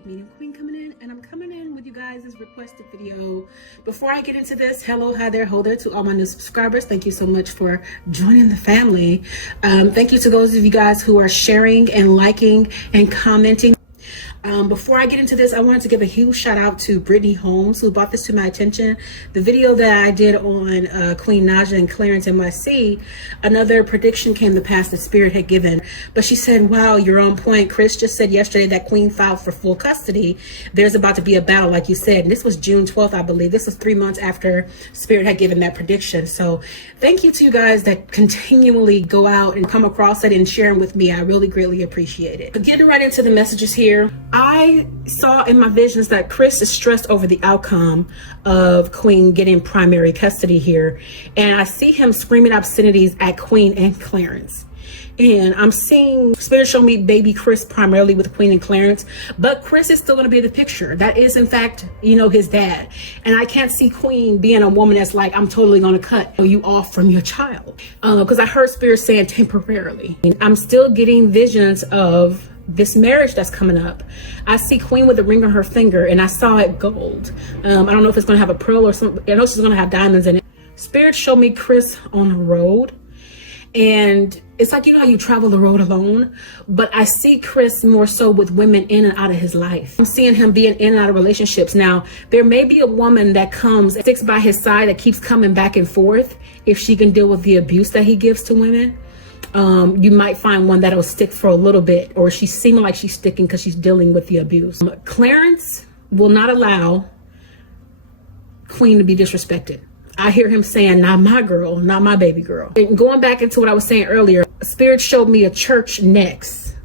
Psychic Medium Queen coming in, and I'm coming in with you guys' requested video. Before I get into this, hello, hi there, ho there to all my new subscribers. Thank you so much for joining the family. Thank you to those of you guys who are sharing and liking and commenting. Before I get into this, I wanted to give a huge shout out to Brittany Holmes, who brought this to my attention. The video that I did on Queen Naija and Clarence NYC, another prediction came to pass that Spirit had given. But she said, wow, you're on point. Chris just said yesterday that Queen filed for full custody. There's about to be a battle, like you said. And this was June 12th, I believe. This was 3 months after Spirit had given that prediction. So thank you to you guys that continually go out and come across it and share them with me. I really greatly appreciate it. But getting right into the messages here. I saw in my visions that Chris is stressed over the outcome of Queen getting primary custody here. And I see him screaming obscenities at Queen and Clarence. And I'm seeing Spirit show me baby Chris primarily with Queen and Clarence, but Chris is still going to be in the picture. That is, in fact, you know, his dad. And I can't see Queen being a woman that's like, I'm totally going to cut you off from your child. Because I heard Spirit saying temporarily. And I'm still getting visions of this marriage that's coming up. I see Queen with a ring on her finger, and I saw it gold. I don't know if it's going to have a pearl or something. I know she's going to have diamonds in it. Spirit showed me Chris on the road, and it's like, you know how you travel the road alone, but I see Chris more so with women in and out of his life. I'm seeing him being in and out of relationships. Now, there may be a woman that comes and sticks by his side that keeps coming back and forth if she can deal with the abuse that he gives to women. You might find one that'll stick for a little bit, or she's seeming like she's sticking because she's dealing with the abuse. Clarence will not allow Queen to be disrespected. I hear him saying, not my girl, not my baby girl. And going back into what I was saying earlier, Spirit showed me a church next.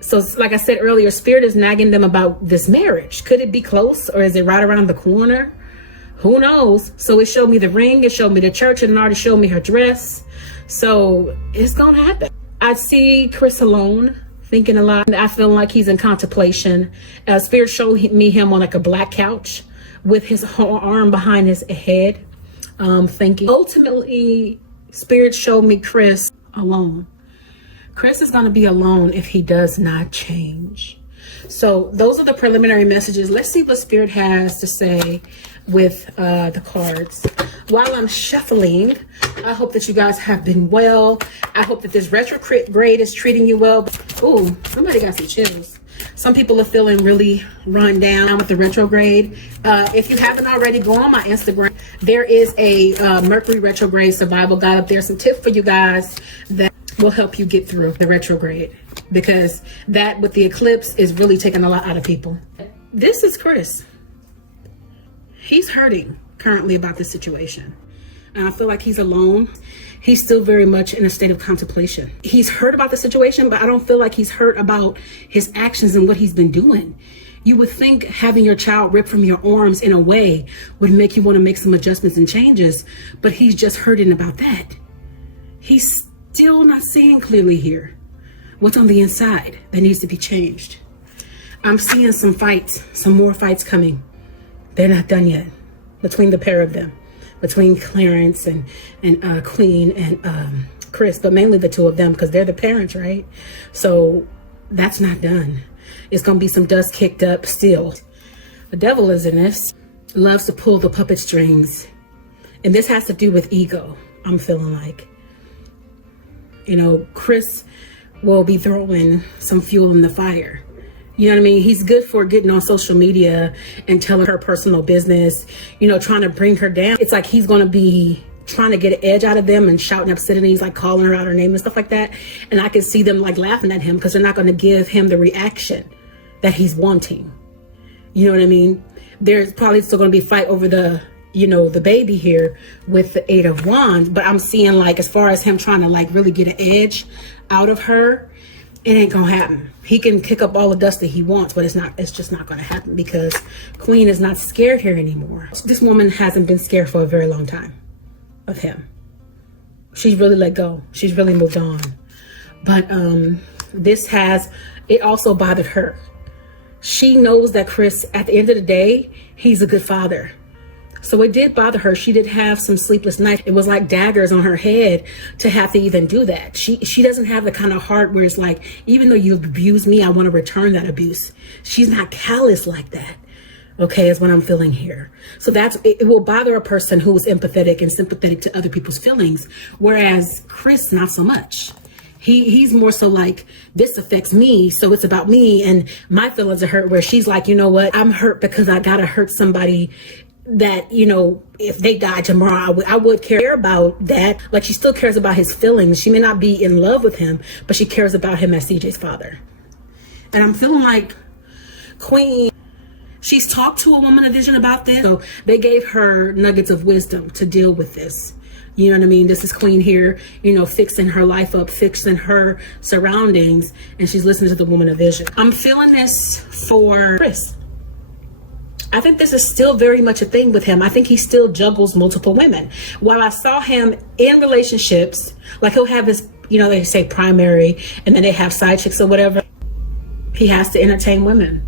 So like I said earlier, Spirit is nagging them about this marriage. Could it be close, or is it right around the corner? Who knows? So it showed me the ring, it showed me the church, and it already showed me her dress. So it's gonna happen. I see Chris alone, thinking a lot. I feel like he's in contemplation. Spirit showed me him on like a black couch with his arm behind his head, thinking. Ultimately, Spirit showed me Chris alone. Chris is gonna be alone if he does not change. So those are the preliminary messages. Let's see what Spirit has to say with the cards. While I'm shuffling, I hope that you guys have been well. I hope that this retrograde is treating you well. Ooh, somebody got some chills. Some people are feeling really run down with the retrograde. If you haven't already, go on my Instagram. There is a Mercury retrograde survival guide up there. Some tips for you guys that will help you get through the retrograde, because that with the eclipse is really taking a lot out of people. This is Chris. He's hurting currently about this situation. And I feel like he's alone. He's still very much in a state of contemplation. He's hurt about the situation, but I don't feel like he's hurt about his actions and what he's been doing. You would think having your child ripped from your arms in a way would make you want to make some adjustments and changes, but he's just hurting about that. He's still not seeing clearly here what's on the inside that needs to be changed. I'm seeing some fights, some more fights coming. They're not done yet between the pair of them, between Clarence and Queen and Chris, but mainly the two of them because they're the parents, right? So that's not done. It's going to be some dust kicked up still. The devil is in this, loves to pull the puppet strings. And this has to do with ego, I'm feeling like. You know, Chris will be throwing some fuel in the fire. You know what I mean? He's good for getting on social media and telling her personal business, you know, trying to bring her down. It's like he's going to be trying to get an edge out of them and shouting obscenities, like calling her out her name and stuff like that. And I can see them like laughing at him because they're not going to give him the reaction that he's wanting. You know what I mean? There's probably still going to be a fight over the, you know, the baby here with the 8 of Wands. But I'm seeing like, as far as him trying to like really get an edge out of her, it ain't gonna happen. He can kick up all the dust that he wants, but it's just not gonna happen because Queen is not scared here anymore. This woman hasn't been scared for a very long time of him. She's really let go. She's really moved on. But it also bothered her. She knows that Chris, at the end of the day, he's a good father. So it did bother her. She did have some sleepless nights. It was like daggers on her head to have to even do that. She doesn't have the kind of heart where it's like, even though you've abused me, I want to return that abuse. She's not callous like that. Okay, is what I'm feeling here. So it will bother a person who is empathetic and sympathetic to other people's feelings, whereas Chris, not so much. He's more so like, this affects me, so it's about me and my feelings are hurt, where she's like, you know what, I'm hurt because I gotta hurt somebody that, you know, if they died tomorrow, I would care about that. Like, she still cares about his feelings. She may not be in love with him, but she cares about him as CJ's father. And I'm feeling like Queen, she's talked to a woman of vision about this. So they gave her nuggets of wisdom to deal with this. You know what I mean? This is Queen here, you know, fixing her life up, fixing her surroundings, and she's listening to the woman of vision. I'm feeling this for Chris. I think this is still very much a thing with him. I think he still juggles multiple women. While I saw him in relationships, like he'll have his, you know, they say primary, and then they have side chicks or whatever. He has to entertain women.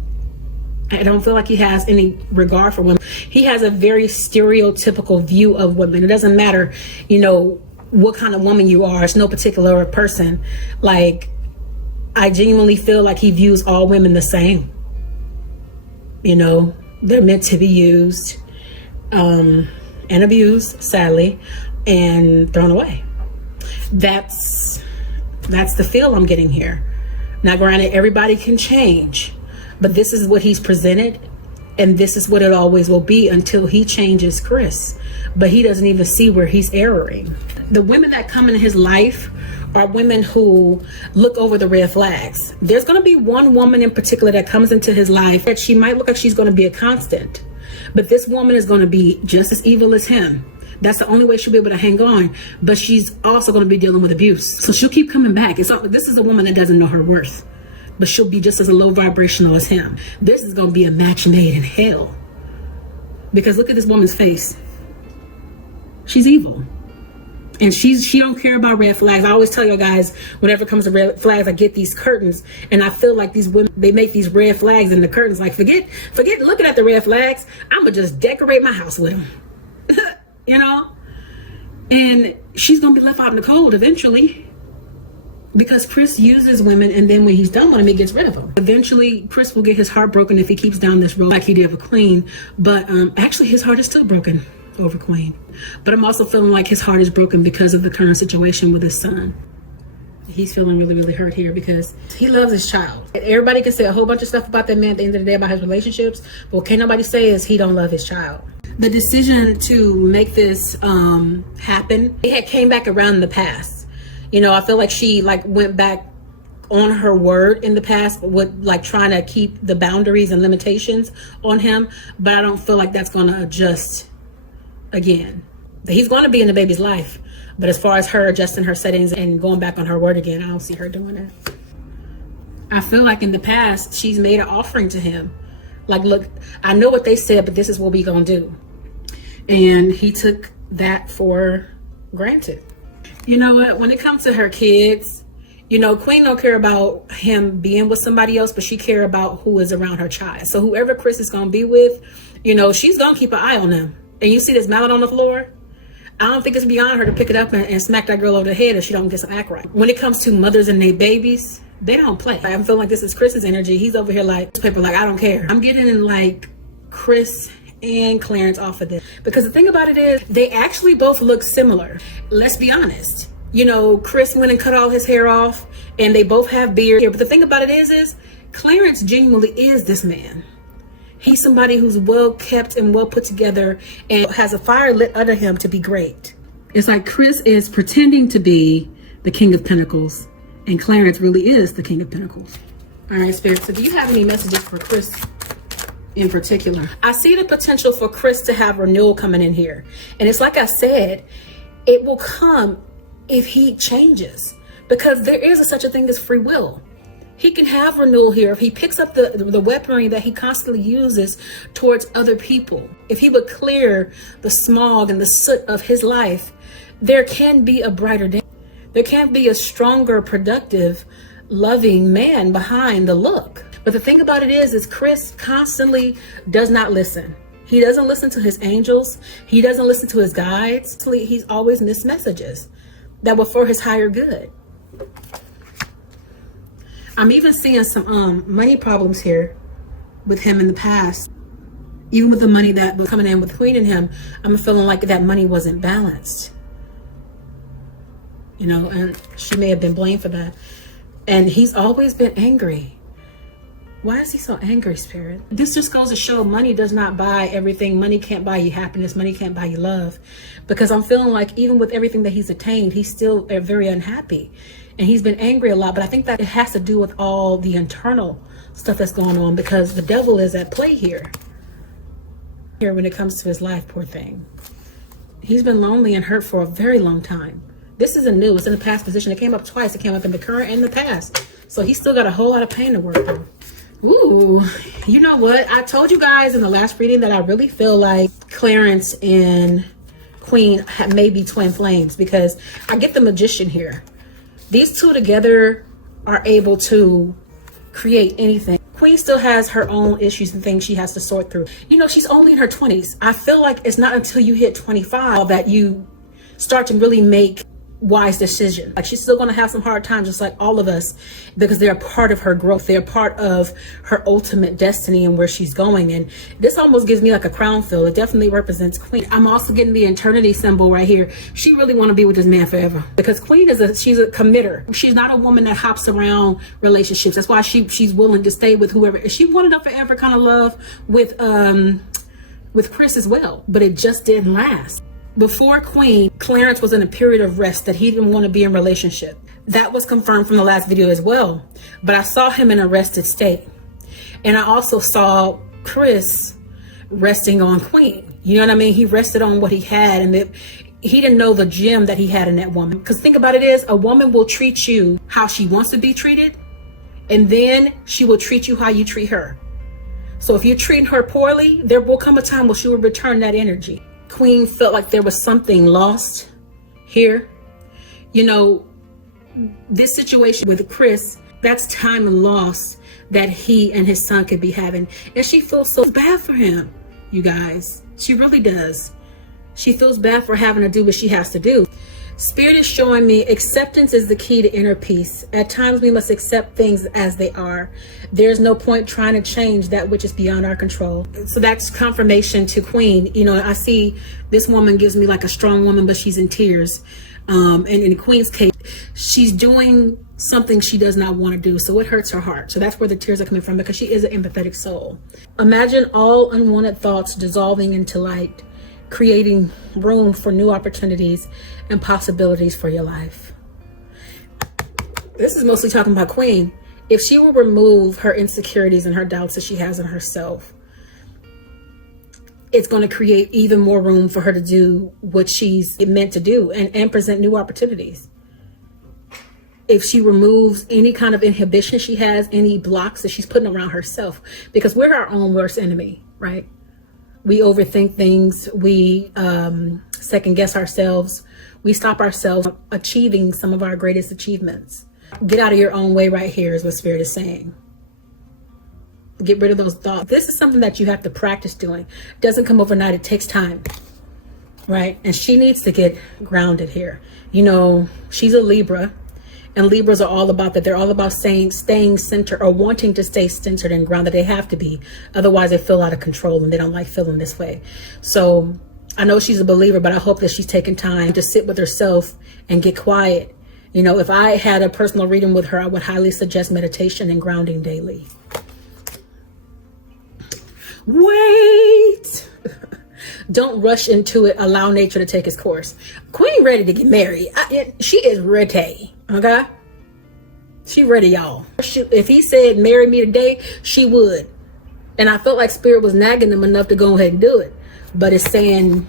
I don't feel like he has any regard for women. He has a very stereotypical view of women. It doesn't matter, you know, what kind of woman you are. It's no particular person. Like, I genuinely feel like he views all women the same. You know, they're meant to be used and abused, sadly, and thrown away. That's the feel I'm getting here. Now, granted, everybody can change. But this is what he's presented, and this is what it always will be until he changes Chris. But he doesn't even see where he's erring. The women that come in his life are women who look over the red flags. There's going to be one woman in particular that comes into his life that she might look like she's going to be a constant. But this woman is going to be just as evil as him. That's the only way she'll be able to hang on. But she's also going to be dealing with abuse. So she'll keep coming back. This is a woman that doesn't know her worth. But she'll be just as low vibrational as him. This is going to be a match made in hell. Because look at this woman's face. She's evil. And she don't care about red flags. I always tell you guys, whenever it comes to red flags, I get these curtains. And I feel like these women, they make these red flags in the curtains. Like, forget looking at the red flags. I'm going to just decorate my house with them. You know? And she's going to be left out in the cold eventually. Because Chris uses women, and then when he's done with them, he gets rid of them. Eventually, Chris will get his heart broken if he keeps down this road like he did with Queen. But actually, his heart is still broken over Queen. But I'm also feeling like his heart is broken because of the current situation with his son. He's feeling really, really hurt here because he loves his child. Everybody can say a whole bunch of stuff about that man at the end of the day about his relationships. But what can't nobody say is he don't love his child. The decision to make this happen, it had came back around in the past. You know, I feel like she went back on her word in the past with trying to keep the boundaries and limitations on him. But I don't feel like that's going to adjust again. He's going to be in the baby's life. But as far as her adjusting her settings and going back on her word again, I don't see her doing that. I feel like in the past, she's made an offering to him. Like, look, I know what they said, but this is what we going to do. And he took that for granted. You know what? When it comes to her kids, you know, Queen don't care about him being with somebody else, but she care about who is around her child. So whoever Chris is going to be with, you know, she's going to keep an eye on them. And you see this mallet on the floor? I don't think it's beyond her to pick it up and smack that girl over the head if she don't get some act right. When it comes to mothers and their babies, they don't play. I'm feeling like this is Chris's energy. He's over here like, paper, like, I don't care. I'm getting like Chris and Clarence off of this. Because the thing about it is, they actually both look similar. Let's be honest. You know, Chris went and cut all his hair off, and they both have beard here. But the thing about it is Clarence genuinely is this man. He's somebody who's well kept and well put together and has a fire lit under him to be great. It's like Chris is pretending to be the King of Pentacles, and Clarence really is the King of Pentacles. All right, Spirit. So do you have any messages for Chris in particular? I see the potential for Chris to have renewal coming in here. And it's like I said, it will come if he changes, because there is such a thing as free will. He can have renewal here if he picks up the weaponry that he constantly uses towards other people. If he would clear the smog and the soot of his life, there can be a brighter day. There can be a stronger, productive, loving man behind the look. But the thing about it is Chris constantly does not listen. He doesn't listen to his angels. He doesn't listen to his guides. He's always missed messages that were for his higher good. I'm even seeing some money problems here with him in the past. Even with the money that was coming in with Queen and him, I'm feeling like that money wasn't balanced. You know, and she may have been blamed for that. And he's always been angry. Why is he so angry, Spirit? This just goes to show money does not buy everything. Money can't buy you happiness. Money can't buy you love. Because I'm feeling like even with everything that he's attained, he's still very unhappy. And he's been angry a lot. But I think that it has to do with all the internal stuff that's going on, because the devil is at play here. Here when it comes to his life, poor thing. He's been lonely and hurt for a very long time. This isn't new. It's in the past position. It came up twice. It came up in the current and the past. So he's still got a whole lot of pain to work through. Ooh, you know what? I told you guys in the last reading that I really feel like Clarence and Queen may be twin flames, because I get the Magician here. These two together are able to create anything. Queen still has her own issues and things she has to sort through. You know, she's only in her 20s. I feel like it's not until you hit 25 that you start to really make wise decision. Like, she's still going to have some hard times, just like all of us, because they're a part of her growth. They're part of her ultimate destiny and where she's going. And this almost gives me like a crown feel. It definitely represents Queen. I'm also getting the eternity symbol right here. She really want to be with this man forever, because Queen is she's a committer. She's not a woman that hops around relationships. That's why she's willing to stay with whoever. She wanted a forever kind of love with Chris as well, but it just didn't last. Before Queen, Clarence was in a period of rest that he didn't want to be in a relationship. That was confirmed from the last video as well. But I saw him in a rested state. And I also saw Chris resting on Queen. You know what I mean? He rested on what he had, and he didn't know the gem that he had in that woman. Because think about it is, a woman will treat you how she wants to be treated, and then she will treat you how you treat her. So if you're treating her poorly, there will come a time where she will return that energy. Queen felt like there was something lost here. You know, this situation with Chris, that's time lost that he and his son could be having. And she feels so bad for him, you guys. She really does. She feels bad for having to do what she has to do. Spirit is showing me acceptance is the key to inner peace. At times we must accept things as they are. There's no point trying to change that which is beyond our control. So that's confirmation to Queen. You know, I see this woman gives me like a strong woman, but she's in tears. And in Queen's case, she's doing something she does not want to do. So it hurts her heart. So that's where the tears are coming from, because she is an empathetic soul. Imagine all unwanted thoughts dissolving into light, creating room for new opportunities and possibilities for your life. This is mostly talking about Queen. If she will remove her insecurities and her doubts that she has in herself, it's going to create even more room for her to do what she's meant to do and present new opportunities. If she removes any kind of inhibition she has, any blocks that she's putting around herself, because we're our own worst enemy, right? We overthink things. We second guess ourselves. We stop ourselves from achieving some of our greatest achievements. Get out of your own way right here is what Spirit is saying. Get rid of those thoughts. This is something that you have to practice doing. It doesn't come overnight. It takes time, right? And she needs to get grounded here. You know, she's a Libra. And Libras are all about that. They're all about staying centered, or wanting to stay centered and grounded. They have to be. Otherwise, they feel out of control and they don't like feeling this way. So I know she's a believer, but I hope that she's taking time to sit with herself and get quiet. You know, if I had a personal reading with her, I would highly suggest meditation and grounding daily. Wait. Don't rush into it. Allow nature to take its course. Queen ready to get married. She is ready. Okay? She ready, y'all. If he said, marry me today, she would. And I felt like Spirit was nagging them enough to go ahead and do it. But it's saying,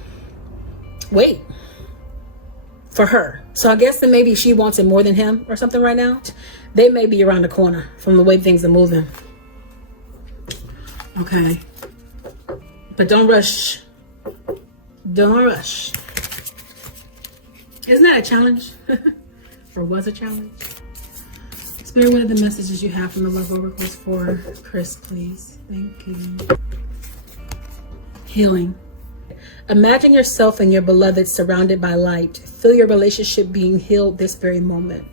wait for her. So I guess that maybe she wants it more than him or something right now. They may be around the corner from the way things are moving. Okay. But don't rush. Don't rush. Isn't that a challenge? Or was a challenge? Spirit, what are the messages you have from the love oracles for Chris, please? Thank you. healing. Imagine yourself and your beloved surrounded by light. Feel your relationship being healed this very moment.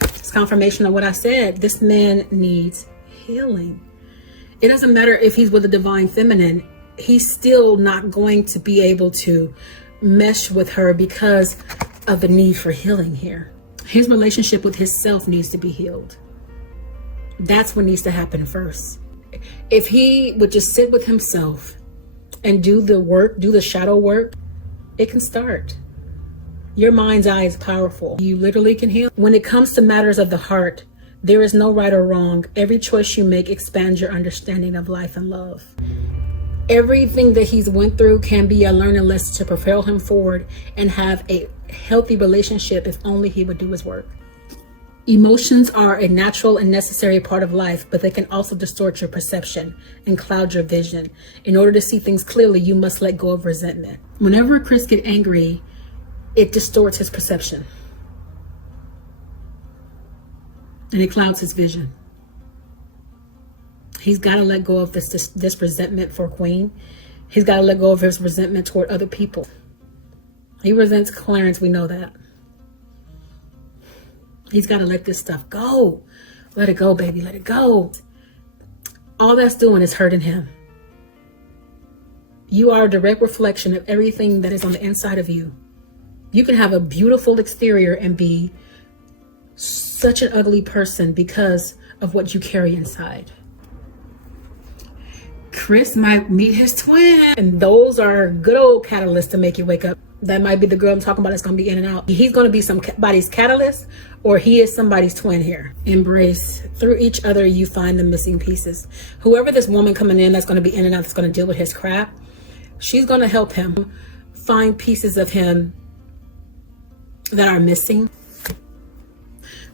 It's confirmation of what I said. This man needs healing. It doesn't matter if he's with a divine feminine. He's still not going to be able to mesh with her because of the need for healing here. His relationship with himself needs to be healed. That's what needs to happen first. If he would just sit with himself and do the work, do the shadow work, it can start. Your mind's eye is powerful. You literally can heal. When it comes to matters of the heart, there is no right or wrong. Every choice you make expands your understanding of life and love. Everything that he's went through can be a learning lesson to propel him forward and have a healthy relationship if only he would do his work. Emotions are a natural and necessary part of life, but they can also distort your perception and cloud your vision. In order to see things clearly, you must let go of resentment. Whenever Chris gets angry, it distorts his perception. And it clouds his vision. He's got to let go of this resentment for Queen. He's got to let go of his resentment toward other people. He resents Clarence, we know that. He's got to let this stuff go. Let it go, baby, let it go. All that's doing is hurting him. You are a direct reflection of everything that is on the inside of you. You can have a beautiful exterior and be such an ugly person because of what you carry inside. Chris might meet his twin. And those are good old catalysts to make you wake up. That might be the girl I'm talking about that's going to be in and out. He's going to be somebody's catalyst, or he is somebody's twin here. Embrace. Through each other, you find the missing pieces. Whoever this woman coming in that's going to be in and out, that's going to deal with his crap, she's going to help him find pieces of him that are missing.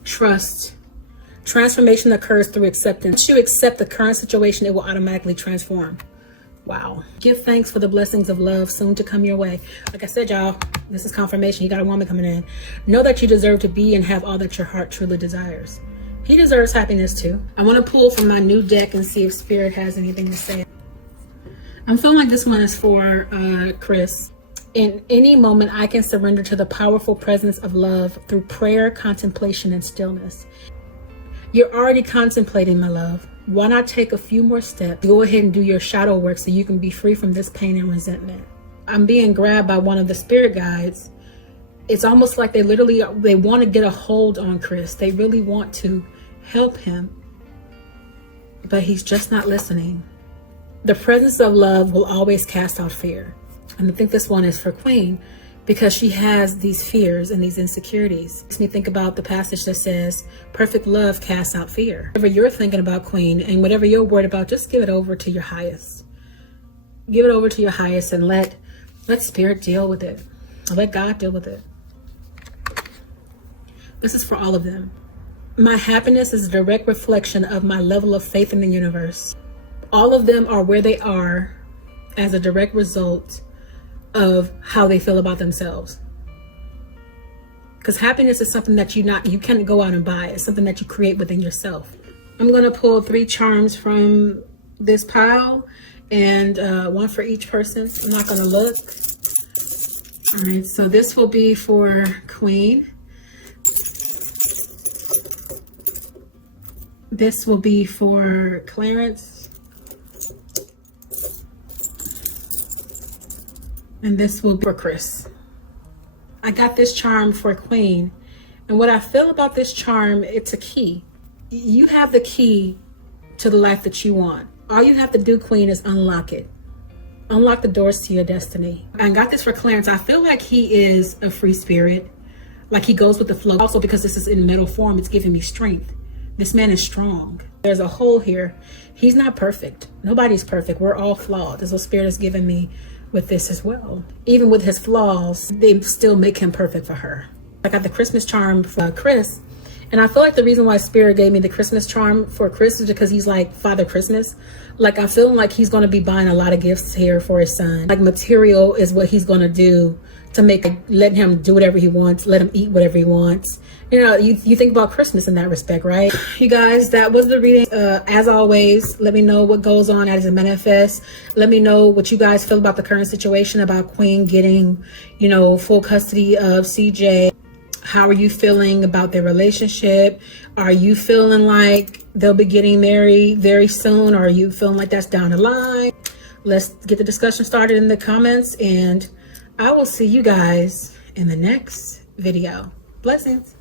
Trust. Transformation occurs through acceptance. Once you accept the current situation, it will automatically transform. Wow. Give thanks for the blessings of love soon to come your way. Like I said, y'all, this is confirmation. You got a woman coming in. Know that you deserve to be and have all that your heart truly desires. He deserves happiness too. I want to pull from my new deck and see if Spirit has anything to say. I'm feeling like this one is for Chris. In any moment, I can surrender to the powerful presence of love through prayer, contemplation, and stillness. You're already contemplating, my love. Why not take a few more steps? Go ahead and do your shadow work so you can be free from this pain and resentment. I'm being grabbed by one of the spirit guides. It's almost like they want to get a hold on Chris. They really want to help him, but he's just not listening. The presence of love will always cast out fear. And I think this one is for Queen, because she has these fears and these insecurities. Makes me think about the passage that says, perfect love casts out fear. Whatever you're thinking about, Queen, and whatever you're worried about, just give it over to your highest. Give it over to your highest and let Spirit deal with it. Let God deal with it. This is for all of them. My happiness is a direct reflection of my level of faith in the universe. All of them are where they are as a direct result of how they feel about themselves. Because happiness is something that you can't go out and buy. It's something that you create within yourself. I'm going to pull 3 charms from this pile, and one for each person. I'm not going to look. All right, so this will be for Queen. This will be for Clarence. And this will be for Chris. I got this charm for Queen. And what I feel about this charm, it's a key. You have the key to the life that you want. All you have to do, Queen, is unlock it. Unlock the doors to your destiny. I got this for Clarence. I feel like he is a free spirit. Like he goes with the flow. Also, because this is in metal form, it's giving me strength. This man is strong. There's a hole here. He's not perfect. Nobody's perfect. We're all flawed. This is what Spirit has given me with this as well. Even with his flaws, they still make him perfect for her. I got the Christmas charm for Chris, And I feel like the reason why Spirit gave me the Christmas charm for Chris is because he's like Father Christmas. Like, I'm feeling like he's going to be buying a lot of gifts here for his son. Like, material is what he's going to do to make, letting him do whatever he wants, let him eat whatever he wants. You know, you think about Christmas in that respect, right? You guys, that was the reading. As always, let me know what goes on as it manifests. Let me know what you guys feel about the current situation, about Queen getting, you know, full custody of CJ. How are you feeling about their relationship? Are you feeling like they'll be getting married very soon? Or are you feeling like that's down the line? Let's get the discussion started in the comments, and I will see you guys in the next video. Blessings.